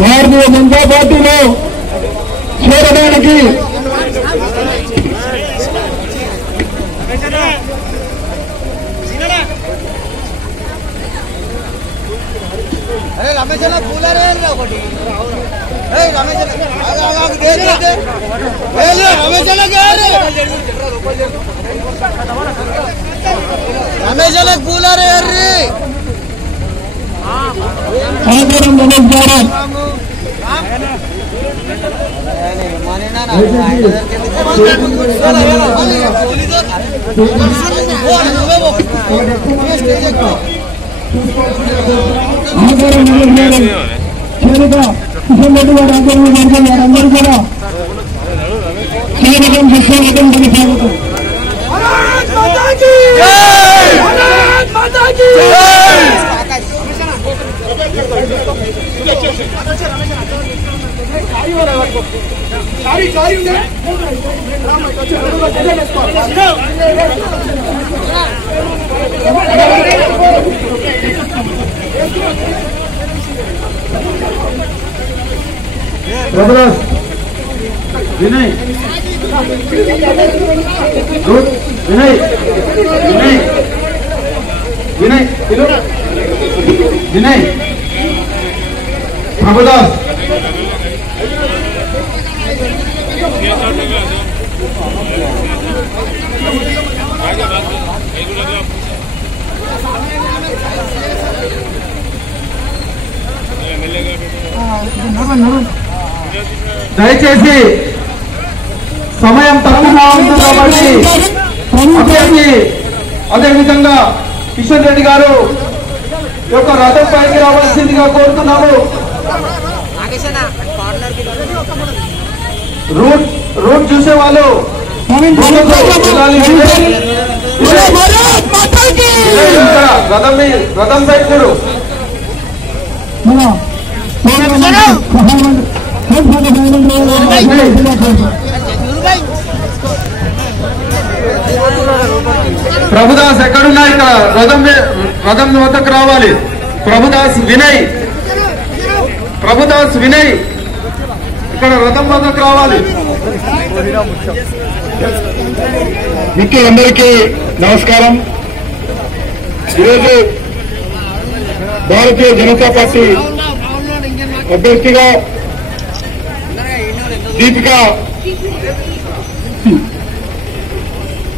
భారతీయ జనతా పార్టీలో చేరడానికి ఆదరం నమస్కారం చేరుగా కిషన్ రెడ్డి గారు వారందరూ కూడా స్వాగతం సుస్వాగతం కొనసాగుతాం. ప్రభుదాస్ వినయ్ వినయ్ వినయ్ వినయ్ వినయ్ ప్రభుదాస్ దయచేసి సమయం తక్కువగా ఉంది కాబట్టి అదేవిధంగా కిషన్ రెడ్డి గారు యొక్క రథం పైకి రావాల్సిందిగా కోరుతున్నాము. రూట్ చూసే వాళ్ళు రథం పై కూడా ప్రభుదాస్ ఎక్కడున్నా ఇక్కడ రథం వద్దకు రావాలి. ప్రభుదాస్ వినయ్ ఇక్కడ రథం వద్దకు రావాలి. మిత్రులందరికీ నమస్కారం. ఈరోజు భారతీయ జనతా పార్టీ అభ్యర్థిగా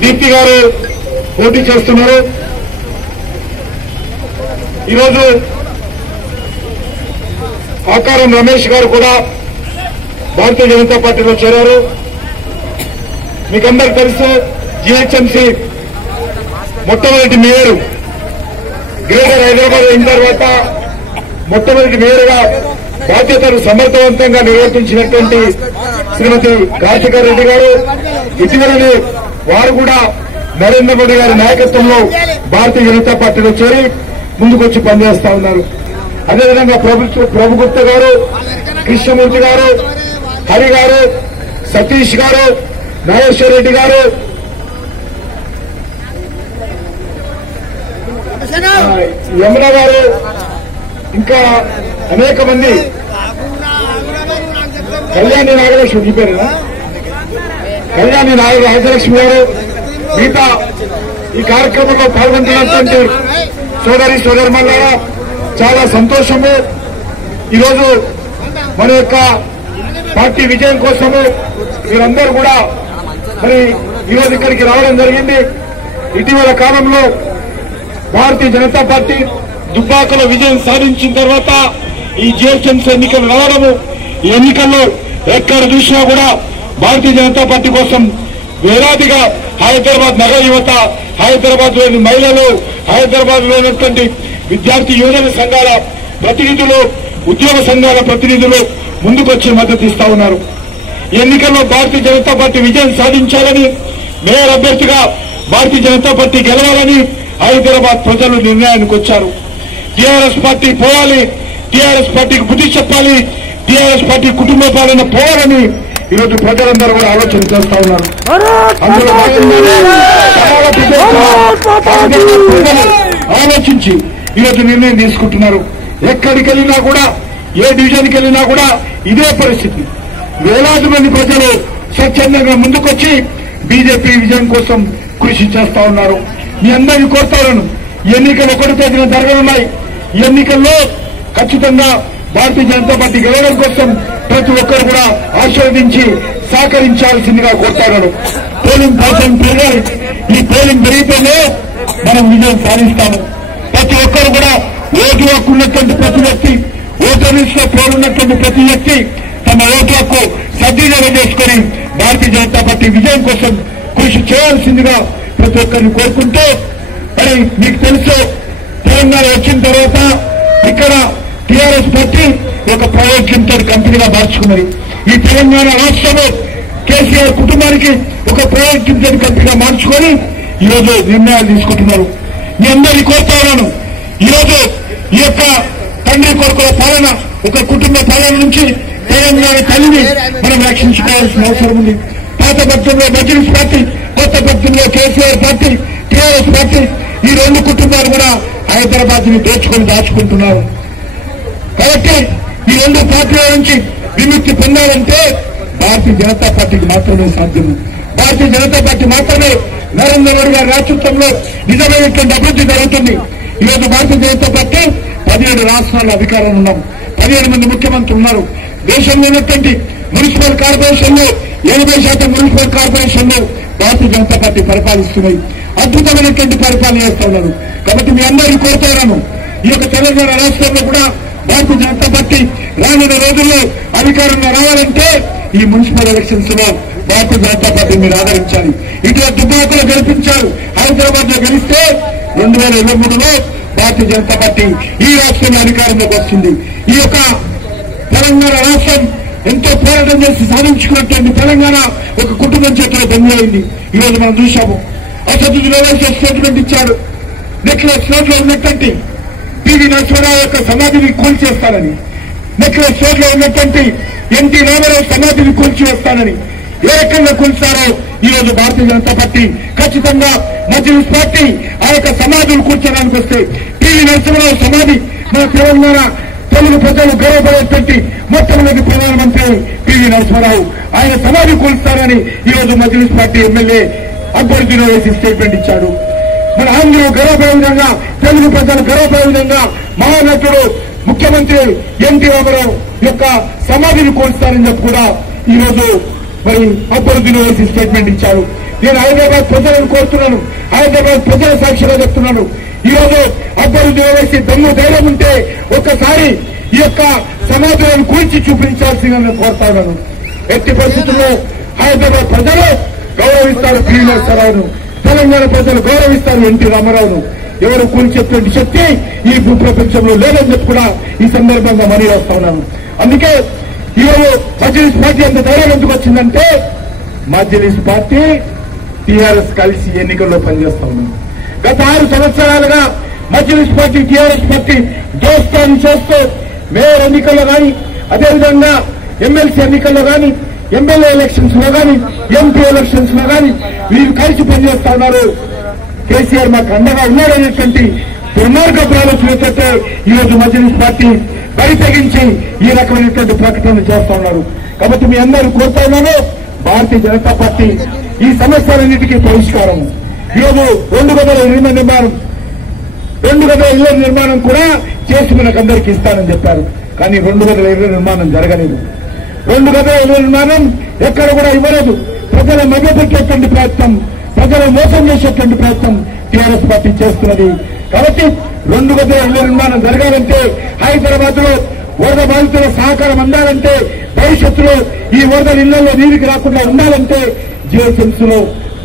దీప్తి గారు పోటీ చేస్తున్నారు. ఈరోజు ఆకారం రమేష్ గారు కూడా భారతీయ జనతా పార్టీలో చేరారు. మీకందరికి తెలుసు, జీహెచ్ఎంసీ మొట్టమొదటి మేయర్ గ్రేటర్ హైదరాబాద్ అయిన తర్వాత మొట్టమొదటి మేయర్గా బాధ్యతలు సమర్థవంతంగా నిర్వర్తించినటువంటి శ్రీమతి కార్తికా రెడ్డి గారు ఇటీవలనే వారు కూడా నరేంద్ర మోడీ గారి నాయకత్వంలో భారతీయ జనతా పార్టీలో చేరి ముందుకొచ్చి పనిచేస్తా ఉన్నారు. అదేవిధంగా ప్రభుగుప్త గారు, కృష్ణమూర్తి గారు, హరి గారు, సతీష్ గారు, నాగేశ్వర రెడ్డి గారు, యమున గారు, ఇంకా అనేక మంది, కళ్యాణి నాగలక్ష్మి చెప్పారు, కళ్యాణి నాగలక్ష్మి గారు, మిగతా ఈ కార్యక్రమంలో పాల్గొంటున్నటువంటి సోదరిమణులారా చాలా సంతోషము. ఈరోజు మన యొక్క పార్టీ విజయం కోసము మీరందరూ కూడా మరి ఈరోజు ఇక్కడికి రావడం జరిగింది. ఇటీవల కాలంలో భారతీయ జనతా పార్టీ దుబ్బాకలో విజయం సాధించిన తర్వాత ఈ జీహెచ్ఎంసీ ఎన్నికలు రావడము, ఈ ఎన్నికల్లో ఎక్కడ చూసినా కూడా భారతీయ జనతా పార్టీ కోసం వేలాదిగా హైదరాబాద్ నగర యువత, హైదరాబాద్ లోని మహిళలు, హైదరాబాద్ లో ఉన్నటువంటి విద్యార్థి యువజన సంఘాల ప్రతినిధులు, ఉద్యోగ సంఘాల ప్రతినిధులు ముందుకొచ్చి మద్దతు ఇస్తా ఉన్నారు. ఎన్నికల్లో భారతీయ జనతా పార్టీ విజయం సాధించాలని, మేయర్ అభ్యర్థిగా భారతీయ జనతా పార్టీ గెలవాలని హైదరాబాద్ ప్రజలు నిర్ణయానికి వచ్చారు. టీఆర్ఎస్ పార్టీ పోవాలి, టీఆర్ఎస్ పార్టీకి బుద్ధి చెప్పాలి, టీఆర్ఎస్ పార్టీ కుటుంబ పాలన పోవాలని ఈరోజు ప్రజలందరూ కూడా ఆలోచన చేస్తా ఉన్నారు. అందులో ఆలోచించి ఈరోజు నిర్ణయం తీసుకుంటున్నారు. ఎక్కడికి వెళ్ళినా కూడా ఏ డివిజన్కి వెళ్ళినా కూడా ఇదే పరిస్థితి. వేలాది మంది ప్రజలు స్వచ్ఛందంగా ముందుకొచ్చి బీజేపీ విజయం కోసం కృషి చేస్తా ఉన్నారు. మీ అందరినీ కోరుతాను, ఎన్నికలు 1వ తేదీన జరగనున్నాయి. ఈ ఎన్నికల్లో ఖచ్చితంగా భారతీయ జనతా పార్టీ గెలవడం కోసం ప్రతి ఒక్కరు కూడా ఆశీర్వదించి సహకరించాల్సిందిగా కోరుతాను. పోలింగ్ పర్సెంట్ పెరగాలి. ఈ పోలింగ్ పెరిగితేనే మనం విజయం సాధిస్తాము. ప్రతి ఒక్కరు కూడా ఓటు హక్కు ఉన్నటువంటి ప్రతి వ్యక్తి, ఓటర్ లిస్ట్ లో పేరున్నటువంటి ప్రతి వ్యక్తి తమ ఓటు హక్కు సద్వినియోగం చేసుకుని భారతీయ జనతా పార్టీ విజయం కోసం కృషి చేయాల్సిందిగా ప్రతి ఒక్కరిని కోరుకుంటూ, మరి మీకు తెలుసు తెలంగాణ వచ్చిన తర్వాత ఇక్కడ టీఆర్ఎస్ పార్టీ ఒక ప్రైవేట్ లిమిటెడ్ కంపెనీగా మార్చుకున్నది. ఈ తెలంగాణ రాష్ట్రంలో కేసీఆర్ కుటుంబానికి ఒక ప్రైవేట్ లిమిటెడ్ కంపెనీగా మార్చుకొని ఈరోజు నిర్ణయాలు తీసుకుంటున్నారు. మీ అందరినీ కోరుతా ఉన్నాను, ఈరోజు ఈ యొక్క తండ్రి కొడుకుల పాలన, ఒక కుటుంబ పాలన నుంచి తెలంగాణ తల్లిని మనం రక్షించుకోవాల్సిన అవసరం ఉంది. పాత పక్షంలో మజ్లిస్ పార్టీ, కొత్త పక్షంలో కేసీఆర్ పార్టీ, టీఆర్ఎస్ పార్టీ, ఈ 2 కుటుంబాలు కూడా హైదరాబాద్ ని దోచుకొని దాచుకుంటున్నారు. కాబట్టి ఈ 2 పార్టీల నుంచి విముక్తి పొందాలంటే భారతీయ జనతా పార్టీకి మాత్రమే సాధ్యం. భారతీయ జనతా పార్టీ మాత్రమే నరేంద్ర మోడీ గారి నేతృత్వంలో నిజమైనటువంటి అభివృద్ధి జరుగుతుంది. ఈరోజు భారతీయ జనతా పార్టీ 17 రాష్ట్రాల్లో అధికారంలో ఉన్నాం. 17 మంది ముఖ్యమంత్రులు ఉన్నారు. దేశంలో ఉన్నటువంటి మున్సిపల్ కార్పొరేషన్లు 80% మున్సిపల్ కార్పొరేషన్లు భారతీయ జనతా పార్టీ పరిపాలిస్తున్నాయి. అద్భుతమైనటువంటి పరిపాలన చేస్తా ఉన్నారు. కాబట్టి మీ అందరినీ కోరుతున్నాను, ఈ యొక్క తెలంగాణ రాష్ట్రంలో కూడా భారతీయ జనతా పార్టీ రానున్న రోజుల్లో అధికారంలో రావాలంటే ఈ మున్సిపల్ ఎలక్షన్స్ లో భారతీయ జనతా పార్టీ మీరు ఆదరించాలి. ఇటీవల దుబ్బాకలో గెలిపించారు. హైదరాబాద్ లో గెలిస్తే 2023లో భారతీయ జనతా పార్టీ ఈ రాష్ట్రంలో అధికారంలోకి వస్తుంది. ఈ యొక్క తెలంగాణ రాష్ట్రం ఎంతో పోరాటం చేసి సాధించుకున్నటువంటి తెలంగాణ ఒక కుటుంబం చేతిలో బందీ. ఈ రోజు మనం చూశాము. అసదుద్దీన్ ఓవైసీ స్టేట్మెంట్ ఇచ్చాడు, నెక్లెస్ రోడ్ లో ఉన్నటువంటి పివి నరసింహారావు యొక్క సమాధిని కూల్చేస్తానని, నెక్లెస్ రోడ్ లో ఉన్నటువంటి ఎన్టీ రామారావు సమాధిని కూల్చివేస్తానని. ఏ రకంగా కూల్చారో ఈ రోజు భారతీయ జనతా పార్టీ ఖచ్చితంగా మజ్లిస్ పార్టీ ఆ యొక్క సమాధులు కూర్చోడానికి వస్తే పివి నరసింహారావు సమాధి మన తెలంగాణ తెలుగు ప్రజలు గౌరవపడేటువంటి మొట్టమొదటి ప్రధానమంత్రి పివి నరసింహారావు, ఆయన సమాధి కూల్స్తారని ఈ రోజు Majlis party MLA Akbaruddin Owaisi statement ఇచ్చాడు. మన ఆంధ్రులు గౌరవపడే విధంగా, తెలుగు ప్రజలు గౌరవపడే విధంగా మహానటుడు ముఖ్యమంత్రి ఎన్టీ రామారావు యొక్క సమాధిని కూల్స్తారని చెప్పి కూడా ఈ రోజు మరి అక్బరుద్దీన్ ఓవైసీ స్టేట్మెంట్ ఇచ్చారు. నేను హైదరాబాద్ ప్రజలను కోరుతున్నాను, హైదరాబాద్ ప్రజల సాక్షిగా చెప్తున్నాను, ఈ రోజు అక్బరుద్దీన్ ఓవైసీ దమ్ము ధైర్యం ఉంటే ఒక్కసారి ఈ యొక్క సమాధులను కూల్చి చూపించాల్సిందిగా నేను కోరుతాను. ఎట్టి పరిస్థితుల్లో హైదరాబాద్ ప్రజలు గౌరవిస్తారు పివి నరసింహారావును, తెలంగాణ ప్రజలు గౌరవిస్తారు ఎన్టీ రామారావును. ఎవరు కూల్చేటువంటి శక్తి ఈ భూప్రపంచంలో లేదని చెప్పి కూడా ఈ సందర్భంగా మరీ వస్తా ఉన్నాను. అందుకే ఈరోజు మజ్లిస్ పార్టీ ఎంత ధైర్యం ఎందుకు వచ్చిందంటే మజ్లిస్ పార్టీ టీఆర్ఎస్ కలిసి ఎన్నికల్లో పనిచేస్తా ఉన్నాం. గత 6 సంవత్సరాలుగా మజ్లిస్ పార్టీ టీఆర్ఎస్ పార్టీ దోస్తాన్ని చేస్తూ మేయర్ ఎన్నికల్లో కానీ, అదేవిధంగా ఎమ్మెల్సీ ఎన్నికల్లో కానీ, ఎమ్మెల్యే ఎలక్షన్స్ లో కానీ, ఎంపీ ఎలక్షన్స్ లో కానీ వీరు కలిసి పనిచేస్తా ఉన్నారు. కేసీఆర్ మాకు అండగా ఉన్నారనేటువంటి దుర్మార్గపు ఆలోచనతో ఈ రోజు మజ్లిస్ పార్టీ బరి తెగించి ఈ రకమైనటువంటి ప్రకటన చేస్తా ఉన్నారు. కాబట్టి మీ అందరూ కోరుతా ఉన్నాను, భారతీయ జనతా పార్టీ ఈ సమస్యలన్నిటికీ పరిష్కారం. ఈరోజు 2 గదుల ఇళ్ల నిర్మాణం, 2 గదుల ఇళ్ల నిర్మాణం కూడా చేసి మనకందరికీ ఇస్తానని చెప్పారు. కానీ 2 గదుల ఇళ్ల నిర్మాణం జరగలేదు. 2 గదుల ఇళ్ల నిర్మాణం ఎక్కడ కూడా ఇవ్వలేదు. ప్రజల మభ్యపెట్టేటువంటి ప్రయత్నం, ప్రజలు మోసం చేసేటువంటి ప్రయత్నం టీఆర్ఎస్ పార్టీ చేస్తున్నది. కాబట్టి 2 గదుల ఇళ్ల నిర్మాణం జరగాలంటే, హైదరాబాద్ లో వరద బాధితుల సహకారం అందాలంటే, భవిష్యత్తులో ఈ వరద ఇళ్లలో నీటికి రాకుండా ఉండాలంటే జిహెచ్ఎంసీ లో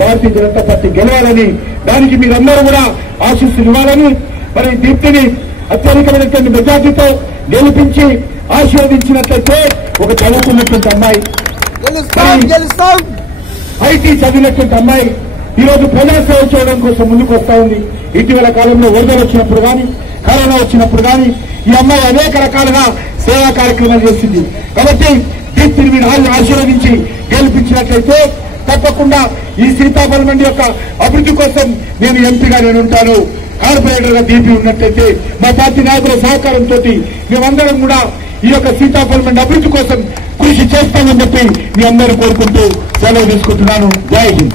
భారతీయ జనతా పార్టీ గెలవాలని, దానికి మీరందరూ కూడా ఆశీస్సులు ఇవ్వాలని, మరి దీప్తిని అత్యధికమైనటువంటి మెజార్టీతో గెలిపించి ఆశీర్వదించినట్లయితే ఒక చదువుకున్నటువంటి అమ్మాయి, ఐటీ చదివినటువంటి అమ్మాయి ఈరోజు ప్రజాసేవ చేయడం కోసం ముందుకు వస్తా ఉంది. ఇటీవల కాలంలో వరదలు వచ్చినప్పుడు కానీ, కరోనా వచ్చినప్పుడు కానీ ఈ అమ్మాయి అనేక రకాలుగా సేవా కార్యక్రమాలు చేసింది. కాబట్టి దీప్తిని మీరు ఆశీర్వదించి గెలిపించినట్లయితే తప్పకుండా ఈ సీతాఫలం మండి యొక్క అభివృద్ధి కోసం నేను ఎంపీగా నేను ఉంటాను. కార్పొరేటర్ గా దీపి ఉన్నట్లయితే మా పార్టీ నాయకుల సహకారంతో మేమందరం కూడా ఈ యొక్క సీతాఫలం మండి అభివృద్ధి కోసం కృషి చేస్తామని చెప్పి మీ అందరూ కోరుకుంటూ సెలవు తీసుకుంటున్నాను. జై హింద్.